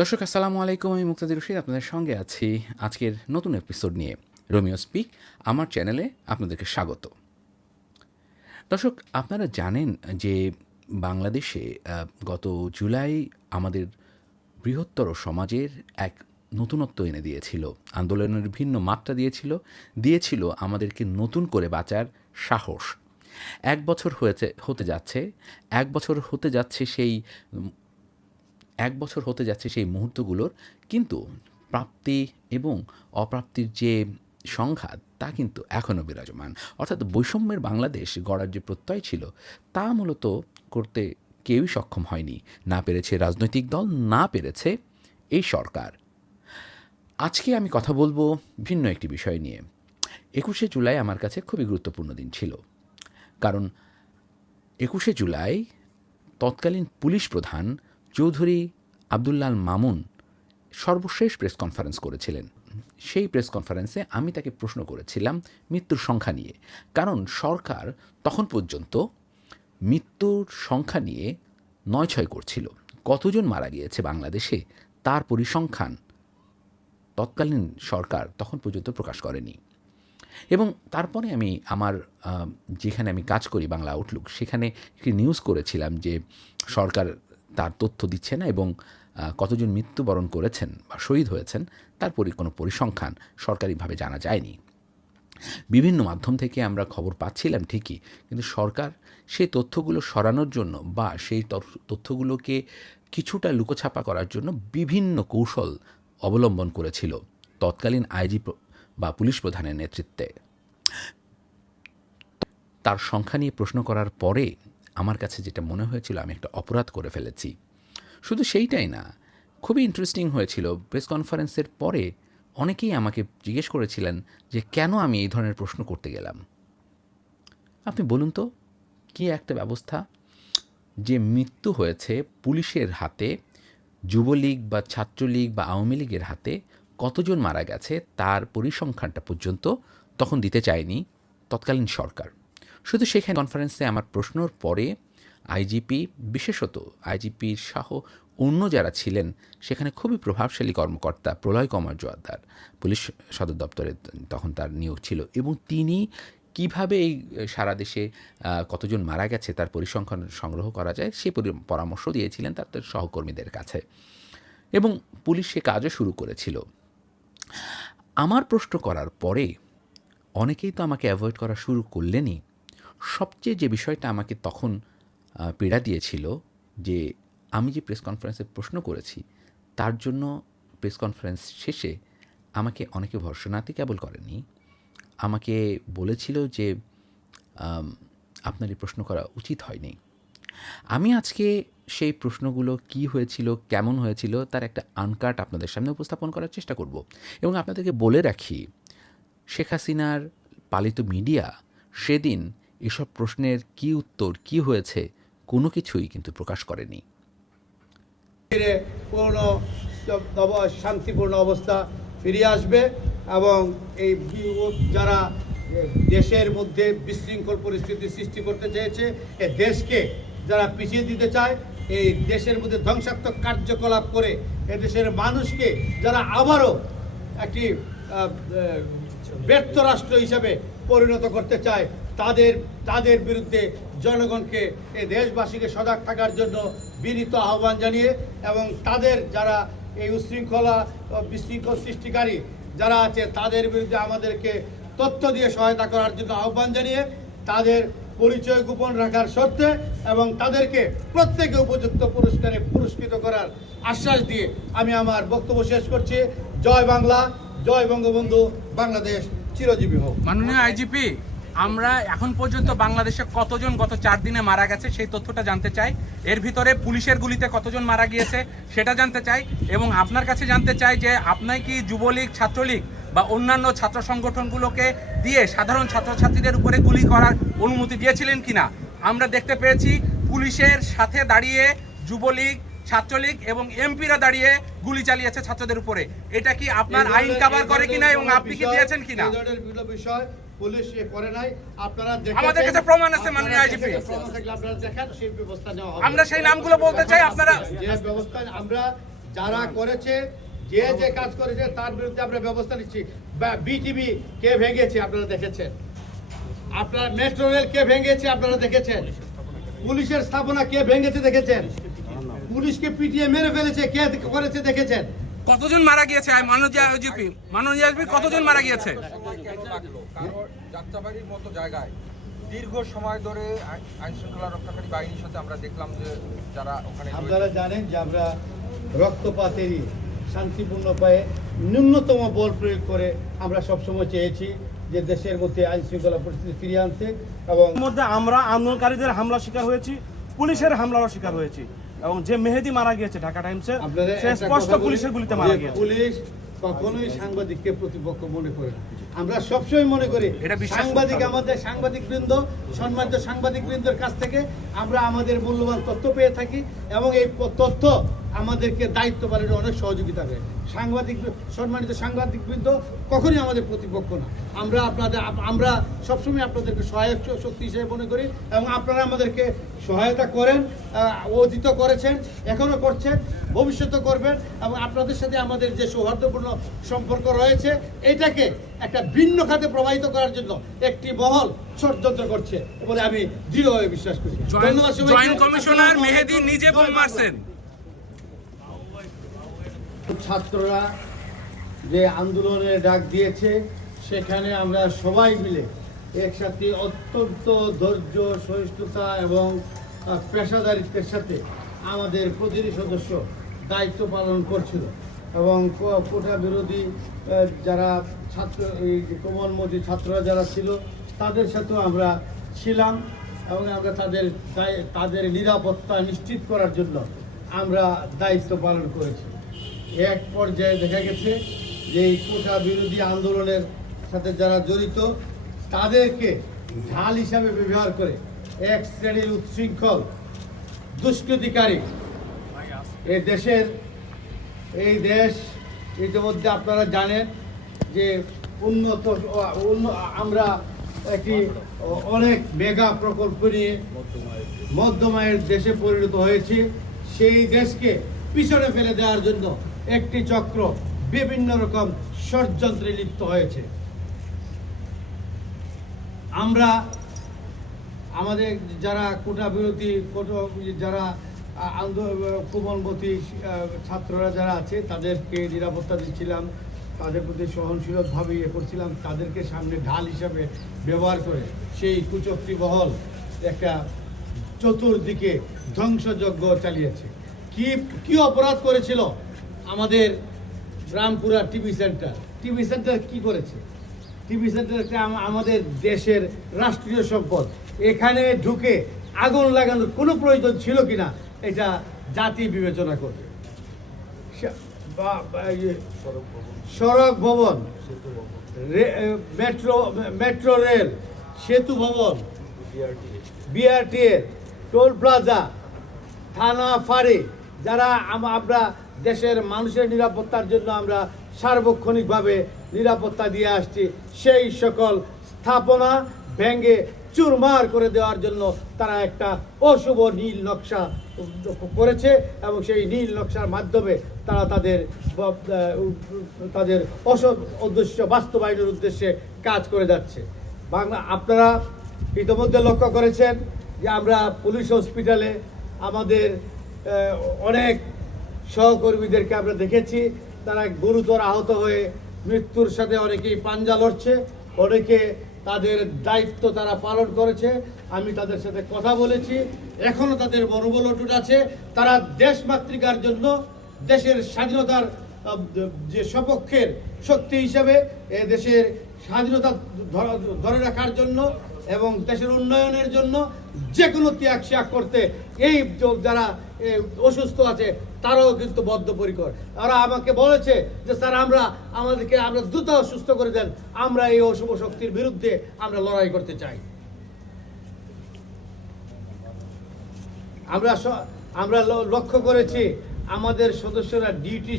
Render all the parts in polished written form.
দর্শক আসসালামু আলাইকুম, আমি মুক্তাদির রশিদ আপনাদের সঙ্গে আছি আজকের নতুন এপিসোড নিয়ে। রোমিও স্পিক আমার চ্যানেলে আপনাদেরকে স্বাগত। দর্শক, আপনারা জানেন যে বাংলাদেশে গত জুলাই আমাদের বৃহত্তর সমাজের এক নতুনত্ব এনে দিয়েছিল, আন্দোলনের ভিন্ন মাত্রা দিয়েছিল আমাদেরকে নতুন করে বাঁচার সাহস। এক বছর হতে যাচ্ছে সেই মুহূর্তগুলোর, কিন্তু প্রাপ্তি এবং অপ্রাপ্তির যে সংঘাত তা কিন্তু এখনও বিরাজমান। অর্থাৎ বৈষম্যের বাংলাদেশ গড়ার যে প্রত্যয় ছিল তা মূলত করতে কেউই সক্ষম হয়নি, না পেরেছে রাজনৈতিক দল, না পেরেছে এই সরকার। আজকে আমি কথা বলবো ভিন্ন একটি বিষয় নিয়ে। 21শে জুলাই আমার কাছে খুবই গুরুত্বপূর্ণ দিন ছিল, কারণ 21শে জুলাই তৎকালীন পুলিশ প্রধান চৌধুরী আবদুল্লাহ আল মামুন সর্বশেষ প্রেস কনফারেন্স করেছিলেন। সেই প্রেস কনফারেন্সে আমি তাকে প্রশ্ন করেছিলাম মৃত্যুর সংখ্যা নিয়ে, কারণ সরকার তখন পর্যন্ত মৃত্যুর সংখ্যা নিয়ে নয় করছিল। কতজন মারা গিয়েছে বাংলাদেশে তার পরিসংখ্যান তৎকালীন সরকার তখন পর্যন্ত প্রকাশ করেনি। এবং তারপরে আমি যেখানে আমি কাজ করি বাংলা আউটলুক, সেখানে একটি নিউজ করেছিলাম যে সরকার তার তথ্য দিচ্ছে না এবং কতজন মৃত্যুবরণ করেছেন বা শহীদ হয়েছেন তার কোনো পরিসংখ্যান সরকারিভাবে জানা যায়নি। বিভিন্ন মাধ্যম থেকে আমরা খবর পাচ্ছিলাম ঠিকই, কিন্তু সরকার সেই তথ্যগুলো সরানোর জন্য বা সেই তথ্যগুলোকে কিছুটা লুকোছাপা করার জন্য বিভিন্ন কৌশল অবলম্বন করেছিল তৎকালীন আইজি বা পুলিশ প্রধানের নেতৃত্বে। তার সংখ্যা নিয়ে প্রশ্ন করার পরে আমার কাছে যেটা মনে হয়েছিল, আমি একটা অপরাধ করে ফেলেছি। শুধু সেইটাই না, খুবই ইন্টারেস্টিং হয়েছিল, প্রেস কনফারেন্সের পরে অনেকেই আমাকে জিজ্ঞেস করেছিলেন যে কেন আমি এই ধরনের প্রশ্ন করতে গেলাম। আপনি বলুন তো, কী একটা ব্যবস্থা যে মৃত্যু হয়েছে পুলিশের হাতে, যুবলীগ বা ছাত্রলীগ বা আওয়ামী লীগের হাতে কতজন মারা গেছে তার পরিসংখ্যানটা পর্যন্ত তখন দিতে চায়নি তৎকালীন সরকার। শুধু সেখানে কনফারেন্সে আমার প্রশ্নর পরে আইজিপি, বিশেষত আইজিপির সহ অন্য যারা ছিলেন সেখানে খুবই প্রভাবশালী কর্মকর্তা প্রলয় কুমার জোয়ারদার, পুলিশ সদর দপ্তরে তখন তার নিয়োগ ছিল, এবং তিনি কিভাবে এই সারা দেশে কতজন মারা গেছে তার পরিসংখ্যান সংগ্রহ করা যায় সে পরামর্শ দিয়েছিলেন তার সহকর্মীদের কাছে, এবং পুলিশ সে কাজও শুরু করেছিল। আমার প্রশ্ন করার পরে অনেকেই তো আমাকে অ্যাভয়েড করা শুরু করলেনই। সবচেয়ে যে বিষয়টা আমাকে তখন পীড়া দিয়েছিল, যে আমি যে প্রেস কনফারেন্সে প্রশ্ন করেছি তার জন্য প্রেস কনফারেন্স শেষে আমাকে অনেকে ভর্ৎসনাতে কেবল করেনি, আমাকে বলেছিল যে আপনার এই প্রশ্ন করা উচিত হয়নি। আমি আজকে সেই প্রশ্নগুলো কি হয়েছিল, কেমন হয়েছিল তার একটা আনকাট আপনাদের সামনে উপস্থাপন করার চেষ্টা করব, এবং আপনাদেরকে বলে রাখি, শেখ হাসিনার পালিত মিডিয়া সেদিন এসব প্রশ্নের কি উত্তর, কি হয়েছে, কোনো কিছুই কিন্তু প্রকাশ করেনি। শান্তিপূর্ণ অবস্থা ফিরিয়ে আসবে এবং এই যারা দেশের মধ্যে বিশৃঙ্খল পরিস্থিতি সৃষ্টি করতে চেয়েছে, এই দেশকে যারা পিছিয়ে দিতে চায়, এই দেশের মধ্যে ধ্বংসাত্মক কার্যকলাপ করে এদেশের মানুষকে যারা আবারও একটি ব্যর্থ রাষ্ট্র হিসাবে পরিণত করতে চায়, তাদের বিরুদ্ধে জনগণকে, এই দেশবাসীকে সজাগ থাকার জন্য বিনীত আহ্বান জানিয়ে, এবং তাদের যারা এই বিশৃঙ্খল সৃষ্টিকারী যারা আছে তাদের বিরুদ্ধে আমাদেরকে তথ্য দিয়ে সহায়তা করার জন্য আহ্বান জানিয়ে, তাদের পরিচয় গোপন রাখার শর্তে এবং তাদেরকে প্রত্যেকে উপযুক্ত পুরস্কারে পুরস্কৃত করার আশ্বাস দিয়ে আমি আমার বক্তব্য শেষ করছি। জয় বাংলা, জয় বঙ্গবন্ধু, বাংলাদেশ চিরজীবী হোক। মাননীয় আইজিপি, আমরা এখন পর্যন্ত বাংলাদেশে কতজন গত 4 দিনে মারা গেছে সেই তথ্যটা জানতে চাই। এর ভিতরে পুলিশের গুলিতে কতজন মারা গিয়েছে সেটা জানতে চাই, এবং আপনার কাছে জানতে চাই যে আপনার কি যুবলীগ, ছাত্রলীগ বা অন্যান্য ছাত্র সংগঠনগুলোকে দিয়ে সাধারণ ছাত্রছাত্রীদের উপরে গুলি করার অনুমতি দিয়েছিলেন কিনা। আমরা দেখতে পেয়েছি পুলিশের সাথে দাঁড়িয়ে যুবলীগ, ছাত্রলীগ এবং এমপিরা দাঁড়িয়ে গুলি চালিয়েছে ছাত্রদের উপরে। এটা কি আপনার আইন কভার করে কিনা এবং আপনি কি দিয়েছেন কিনা? বিষয় পুলিশ করে নাই, আপনারা দেখেন, আমাদের কাছে প্রমাণ আছে মাননীয় আইজিপি, প্রমাণ থাকলে আপনারা দেখেন, সেই ব্যবস্থা নেওয়া হবে। আমরা সেই নামগুলো বলতে চাই। আপনারা যে ব্যবস্থা আমরা যারা করেছে, যে যে কাজ করেছে তার বিরুদ্ধে আমরা ব্যবস্থা নিচ্ছি। বিটিভি কে ভেঙেছে আপনারা দেখেছেন, আপনার মেট্রো রেল কে ভেঙেছে আপনারা দেখেছেন, পুলিশের স্থাপনা কে ভেঙেছে দেখেছেন, পুলিশকে পিটিয়ে মেরে ফেলেছে কে করেছে দেখেছেন। কতজন মারা গিয়েছে মাননীয় জিপি কতজন মারা গিয়েছে? কারণ যাত্রাবাড়ির মতো জায়গায় দীর্ঘ সময় ধরে আইন শৃঙ্খলা রক্ষাকারী বাহিনীর সাথে আমরা দেখলাম যে যারা ওখানে আপনারা জানেন যে আমরা রক্তপাতেরই শান্তিপূর্ণ উপায়ে ন্যূনতম বল প্রয়োগ করে আমরা সবসময় চেয়েছি যে দেশের মধ্যে আইন শৃঙ্খলা পরিস্থিতি ফিরিয়ে আনতে, এবং মধ্যে আমরা আন্দোলনকারীদের হামলা শিকার হয়েছি, পুলিশের হামলারও শিকার হয়েছি, এবং যে মেহেদি মারা গিয়েছে ঢাকা টাইমসে আপনারা সে একটা স্পষ্ট কথা বলি, পুলিশের গুলিতে মারা যে গিয়েছে। পুলিশ কখনোই সাংবাদিককে প্রতিপক্ষ মনে করে না। আমরা সবসময় মনে করি এটা বিশ্বাস সাংবাদিক, করতে হবে। আমাদের সাংবাদিকবৃন্দ, সম্মানিত সাংবাদিকবৃন্দের কাছ থেকে আমরা আমাদের মূল্যবান তথ্য পেয়ে থাকি, এবং এই তথ্য আমাদেরকে দায়িত্ব পালনে অনেক সহযোগিতা করে। সম্মানিত সাংবাদিকবৃন্দ কখনই আমাদের প্রতিপক্ষ না। আমরা সবসময় আপনাদেরকে সহায়ক শক্তি হিসেবে মনে করি, এবং আপনারা আমাদেরকে সহায়তা করেন, অতীত করেছেন, এখনো করছেন, ভবিষ্যতে করবেন, এবং আপনাদের সাথে আমাদের যে সৌহার্দ্যপূর্ণ সম্পর্ক রয়েছে এটাকে একটা ভিন্ন খাতে প্রবাহিত করার জন্য একটি মহল ষড়যন্ত্র করছে বলে আমি দৃঢ়ভাবে বিশ্বাস করি। ধন্যবাদ সবাইকে। জয়েন্ট কমিশনার মেহেদি নিজে বোম মারছেন। ছাত্ররা যে আন্দোলনের ডাক দিয়েছে সেখানে আমরা সবাই মিলে একসাথে অত্যন্ত ধৈর্য, সহিষ্ণুতা এবং পেশাদারিত্বের সাথে আমাদের প্রতিটি সদস্য দায়িত্ব পালন করছিল, এবং কোটা বিরোধী যারা ছাত্র, এই কোমলমতি ছাত্ররা যারা ছিল তাদের সাথেও আমরা ছিলাম, এবং আমরা তাদের নিরাপত্তা নিশ্চিত করার জন্য আমরা দায়িত্ব পালন করেছি। এক পর্যায়ে দেখা গেছে যে এই কোটা বিরোধী আন্দোলনের সাথে যারা জড়িত তাদেরকে ঢাল হিসাবে ব্যবহার করে এক শ্রেণীর উচ্ছৃঙ্খল দুষ্কৃতিকারী এই দেশ ইতিমধ্যে আপনারা জানেন যে আমরা একটি অনেক মেগা প্রকল্প নিয়ে মধ্যমায়ের দেশে পরিণত হয়েছি। সেই দেশকে পিছনে ফেলে দেওয়ার জন্য একটি চক্র বিভিন্ন রকম ষড়যন্ত্রে লিপ্ত হয়েছে। আমরা আমাদের যারা কোটা বিরোধী যারা কোমলমতি ছাত্ররা যারা আছে তাদেরকে নিরাপত্তা দিচ্ছিলাম, তাদের প্রতি সহনশীলভাবে করছিলাম, তাদেরকে সামনে ঢাল হিসাবে ব্যবহার করে সেই কুচক্রী মহল একটা চতুর্দিকে ধ্বংসযজ্ঞ চালিয়েছে। কি অপরাধ করেছিল আমাদের রামপুরা টিভি সেন্টার কি করেছে? টিভি সেন্টার আমাদের দেশের রাষ্ট্রীয় সম্পদ, এখানে ঢুকে আগুন লাগানোর কোনো প্রয়োজন ছিল কিনা এটা জাতি বিবেচনা করবে। সড়ক ভবন, মেট্রো রেল, সেতু ভবন, বিআরটিএ, টোল প্লাজা, থানা, ফাঁড়ি, যারা আমরা দেশের মানুষের নিরাপত্তার জন্য আমরা সার্বক্ষণিকভাবে নিরাপত্তা দিয়ে আসছি, সেই সকল স্থাপনা ভেঙে চুরমার করে দেওয়ার জন্য তারা একটা অশুভ নীল নকশা করেছে, এবং সেই নীল নকশার মাধ্যমে তারা তাদের অসৎ উদ্দেশ্য বাস্তবায়নের উদ্দেশ্যে কাজ করে যাচ্ছে। আপনারা ইতিমধ্যে লক্ষ্য করেছেন যে আমরা পুলিশ হসপিটালে আমাদের অনেক সহকর্মীদেরকে আমরা দেখেছি, তারা গুরুতর আহত হয়ে মৃত্যুর সাথে অনেকেই পাঞ্জা লড়ছে, অনেকে তাদের দায়িত্ব তারা পালন করেছে। আমি তাদের সাথে কথা বলেছি, এখনো তাদের মনোবল অটুট আছে। তারা দেশমাতৃকার জন্য, দেশের স্বাধীনতার যে সপক্ষের শক্তি হিসাবে দেশের স্বাধীনতা ধরে রাখার জন্য এবং দেশের উন্নয়নের জন্য যে কোনো ত্যাগ স্যাগ করতে এই যারা অসুস্থ আছে তারাও কিন্তু বদ্ধপরিকর। তারা আমাকে বলেছে যে স্যার আমাদেরকে দ্রুত সুস্থ করে দেন, আমরা এই অশুভ শক্তির বিরুদ্ধে আমরা লড়াই করতে চাই। আমরা লক্ষ্য করেছি আমাদের সদস্যরা ডিউটি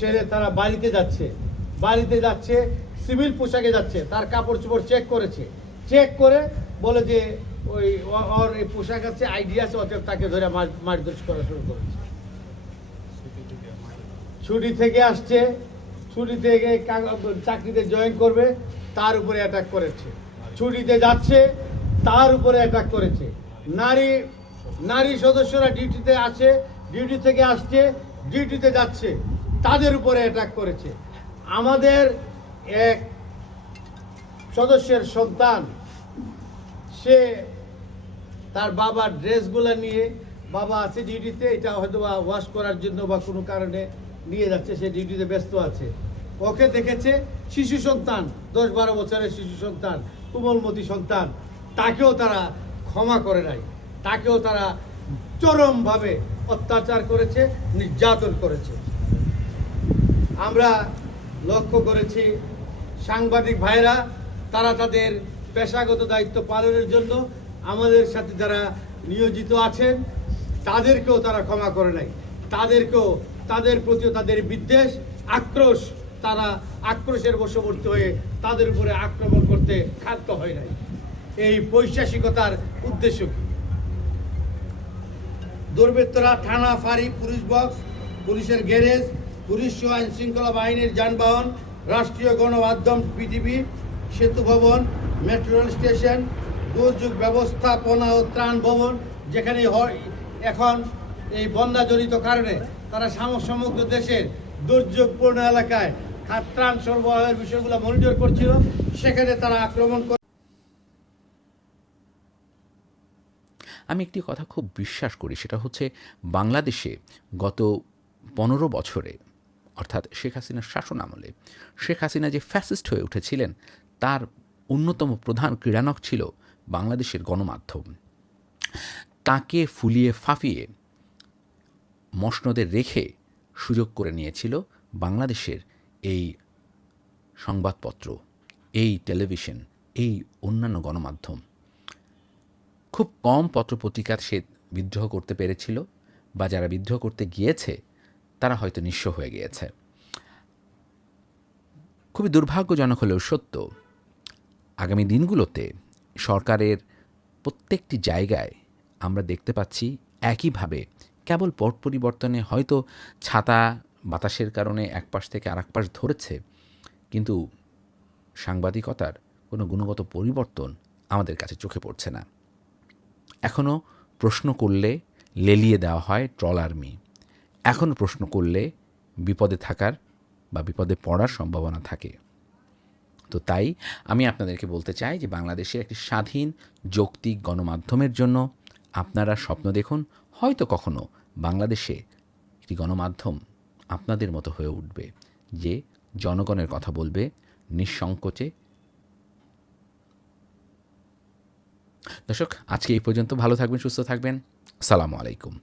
ছেড়ে তারা বাড়িতে যাচ্ছে, সিভিল পোশাকে যাচ্ছে, তার কাপড় চোপড় চেক করে বলে যে ওর এই পোশাক আছে, আইডি আছে, অতএব তাকে ধরে মারধর করা শুরু করেছে। ছুটি থেকে আসছে, ছুটি থেকে চাকরিতে জয়েন করবে, তার উপরে অ্যাটাক করেছে। ছুটিতে যাচ্ছে, তার উপরে অ্যাটাক করেছে। নারী সদস্যরা ডিউটিতে আছে, ডিউটি থেকে আসছে, ডিউটিতে যাচ্ছে, তাদের উপরে অ্যাটাক করেছে। আমাদের এক সদস্যের সন্তান, সে তার বাবার ড্রেসগুলো নিয়ে, বাবা আছে ডিউটিতে, এটা হয়তো বা ওয়াশ করার জন্য বা কোনো কারণে নিয়ে যাচ্ছে, সে ডিউটিতে ব্যস্ত আছে। ওকে দেখেছে শিশু সন্তান, 10-12 বছরের শিশু সন্তান, কোমলমতি সন্তান, তাকেও তারা ক্ষমা করে নাই, তাকেও তারা চরমভাবে অত্যাচার করেছে, নির্যাতন করেছে। আমরা লক্ষ্য করেছি সাংবাদিক ভাইরা, তারা তাদের পেশাগত দায়িত্ব পালনের জন্য আমাদের সাথে যারা নিয়োজিত আছেন, তাদেরকেও তারা ক্ষমা করে নাই, তাদেরকেও, তাদের প্রতিও তাদের বিদ্বেষ, আক্রোশ, তারা আক্রোশের বশবর্তী হয়ে তাদের উপরে আক্রমণ করতে ক্ষান্ত হয় নাই। এই পৈশাচিকতার উদ্দেশ্য কি? দুর্বৃত্তরা থানা, ফাঁড়ি, পুলিশ বক্স, পুলিশের গ্যারেজ, পুলিশ সহ আইন শৃঙ্খলা বাহিনীর যানবাহন, রাষ্ট্রীয় গণমাধ্যম পিটিভি, সেতু ভবন, মেট্রো রেল স্টেশন, দুর্যোগ ব্যবস্থাপনা ও ত্রাণ ভবন, যেখানে এখন এই বন্যাজনিত কারণে তারা সমগ্র দেশের দুর্যোগপূর্ণ এলাকায় ত্রাণ সরবরাহের বিষয়গুলো মনিটর করছিল, সেখানে তারা আক্রমণ করে। আমি একটি কথা খুব বিশ্বাস করি, সেটা হচ্ছে বাংলাদেশে গত 15 বছরে, অর্থাৎ শেখ হাসিনার শাসন আমলে, শেখ হাসিনা যে ফ্যাসিস্ট হয়ে উঠেছিলেন, তার অন্যতম প্রধান ক্রীড়ানক ছিল বাংলাদেশের গণমাধ্যম। তাকে ফুলিয়ে ফাঁপিয়ে মসনদে রেখে সুযোগ করে নিয়েছিল বাংলাদেশের এই সংবাদপত্র, এই টেলিভিশন, এই অন্যান্য গণমাধ্যম। খুব কম পত্রপত্রিকার সে বিদ্রোহ করতে পেরেছিল, বা যারা বিদ্রোহ করতে গিয়েছে তারা হয়তো নিঃস্ব হয়ে গিয়েছে। খুবই দুর্ভাগ্যজনক হলেও সত্য, আগামী দিনগুলোতে সরকারের প্রত্যেকটি জায়গায় আমরা দেখতে পাচ্ছি একইভাবে, কেবল পট পরিবর্তনে হয়তো ছাতা বাতাসের কারণে এক পাশ থেকে আরেক পাশ ধরেছে, কিন্তু সাংবাদিকতার কোনো গুণগত পরিবর্তন আমাদের কাছে চোখে পড়ছে না। এখনও প্রশ্ন করলে লেলিয়ে দেওয়া হয় ট্রল আর্মি, এখনও প্রশ্ন করলে বিপদে থাকার বা বিপদে পড়ার সম্ভাবনা থাকে। তো তাই আমি আপনাদেরকে বলতে চাই যে বাংলাদেশের একটি স্বাধীন যৌক্তিক গণমাধ্যমের জন্য আপনারা স্বপ্ন দেখুন, হয়তো কখনো বাংলাদেশে একটি গণমাধ্যম আপনাদের মতো হয়ে উঠবে, যে জনগণের কথা বলবে নিঃসংকোচে। দর্শক, আজকে এই পর্যন্ত। ভালো থাকবেন, সুস্থ থাকবেন। আসসালামু আলাইকুম।